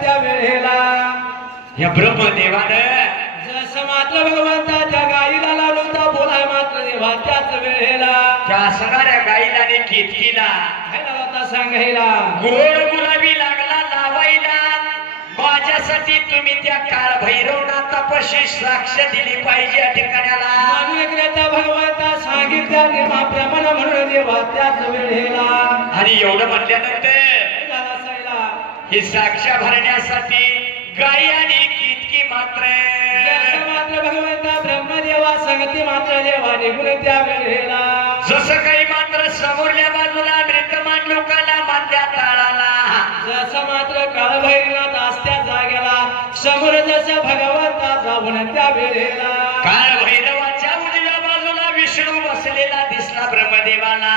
त्या वेळेला या ब्रह्मदेवानं जसं मात्र भगवंताच्या गाईला लावलं होता बोलाय मात्र देवा त्याच वेळेला त्या असणाऱ्या गाईला आणि केतकीला होता सांगायला गोड गुलाबी लागला लावायला माझ्यासाठी तुम्ही त्या काळ भैरवनाथ तपशी साक्ष दिली पाहिजे या ठिकाणाला मानविक्रेता भगवंता सांगितल्या नियमाप्रमाणे म्हणून देवा त्याच वेळेला आणि एवढं म्हटल्यानंतर ही साक्ष भरण्यासाठी गाई आणि कितकी मात्र भगवंता ब्रह्मदेवा संगती मात्र देवा निघून त्या वेळेला जसं काही मात्र समोरल्या बाजूला मृतमान लोकांना मारल्या ताळाला जसं मात्र काळभैरवनाथ असत्या जागेला समोर जसं भगवंता जाऊन त्या वेळेला काळभैरवाच्या उजव्या बाजूला विष्णू बसलेला दिसला ब्रह्मदेवाला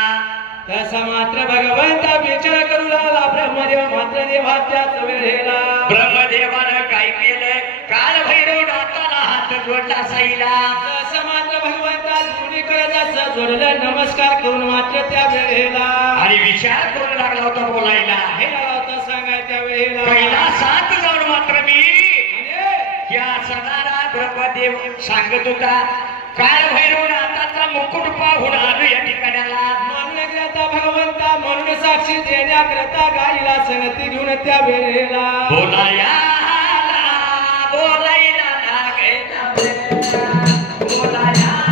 तसा मात्र भगवंता विचार करू लागला ब्रह्मदेव मात्र देवा त्याच वेळेला ब्रह्मदेवानं काय केलं काळभैरवनाथाला हात जोडला साईला तसं मात्र भगवंता दोन्हीकडे जसं जोडलं नमस्कार करून मात्र त्या वेळेला आणि विचार करू लागला होता बोलायला हे होतं सांगाय त्या वेळेला कैलासात जाऊन मात्र मी या सणारा ब्रह्मदेव सांगत होता काळभैरवनाथाचा मुकुट पाहून आलो या ठिकाणाला मानविक्रेता भगवंता म्हणून साक्षी देण्याकरता गाईला संगती घेऊन त्या वेळेला बोलाया बोलायला लागेला बोलाया बोलायला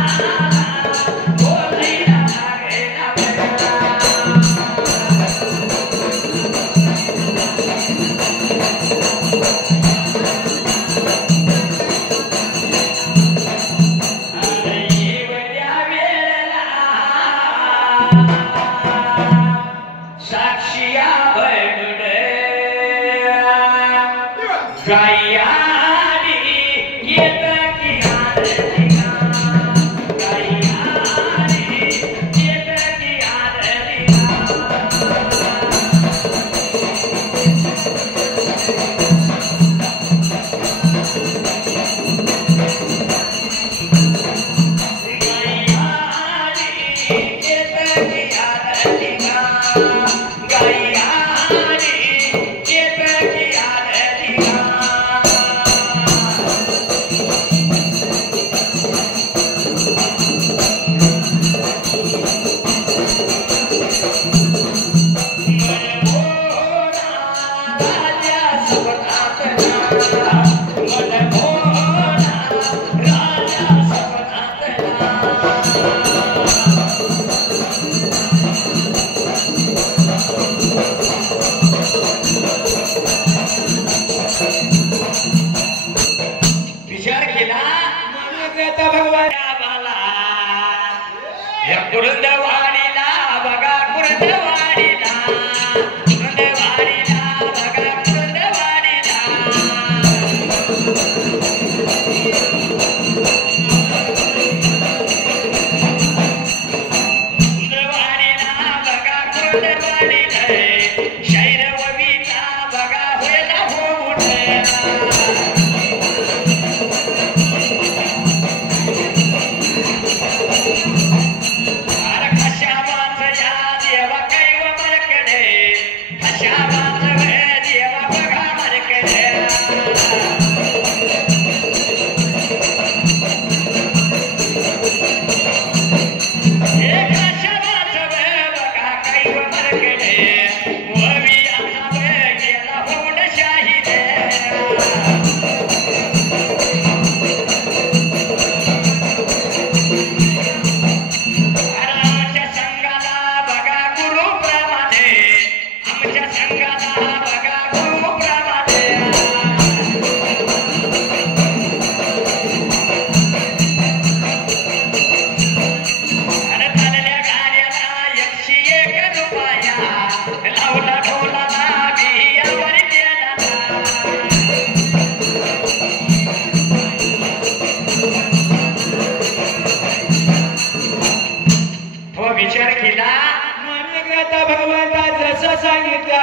लागेला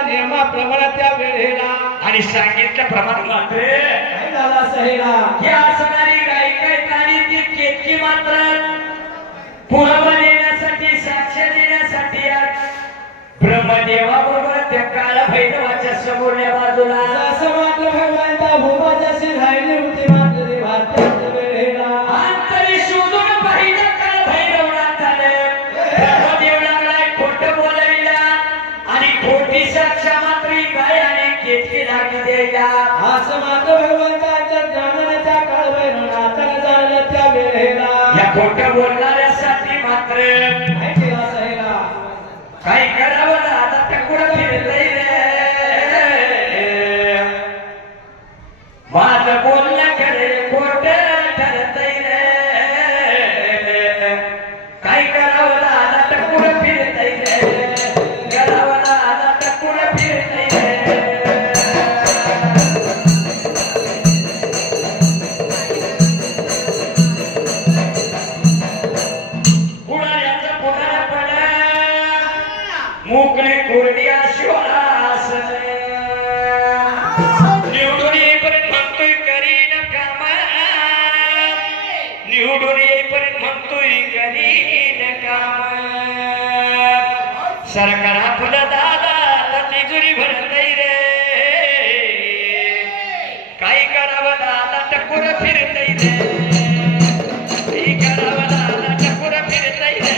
नियमाप्रमाणे त्या वेळेला आणि सांगितल्याप्रमाणे मात्र काय झाला सहेला या असणारी गाय आणि ती केतकी मात्र पुरावा देण्यासाठी साक्ष देण्यासाठी ब्रह्मदेवाबरोबर त्या काळभैरवाच्या समोरल्या बाजूला असं मात्र केल्या असं मात्र भगवंताच्या ज्ञानाच्या काळभैरवनाथाला जाणलं त्या वेळेला या खोटं बोलणाऱ्यासाठी मात्र काय केलं असायला काही करावं ना आता टकुर फिरतय रे माझं बोलणं खरे खोट ठरतय रे काही करावं ना आता टकुर फिरतय रे करावं ना आता टकुर फिरतय रे पुढाऱ्याचं पुढार पडा मोकळे कोरडी श्वास निवडून येईपर्यंत म्हणतोय करीन काम निवडून येईपर्यंत म्हणतोय करीन काम सरकार आपलं दादा आता तिजुरी भरतय रे काही करावं दादा टकुर फिरतय रे काही करावं दादा टकुर फिरतय रे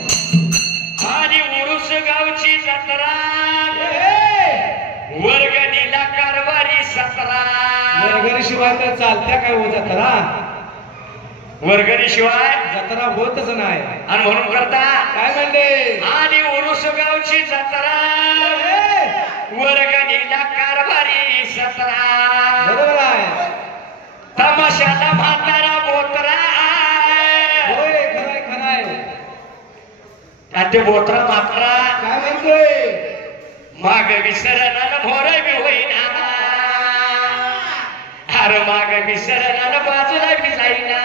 आणि उरुस गावची जत्रा वर्गणीला कारभारी सतरा वर्गणी शिवाय तर चालत्या काय हो जत्रा वर्गणी शिवाय जत्रा होतच नाही आणि म्हणून करता काय म्हणले आणि उरुस गावची जत्रा वर्गणीला कारभारी सतरा बरोबर आहे तमाशाला म्हातारा बोतरा होय खराय खराय आणि ते बोतरा म्हातारा काय म्हणतोय माग विसरणाला भोर बी होईना अरे माग विसरणाला बाजूला बी जाईना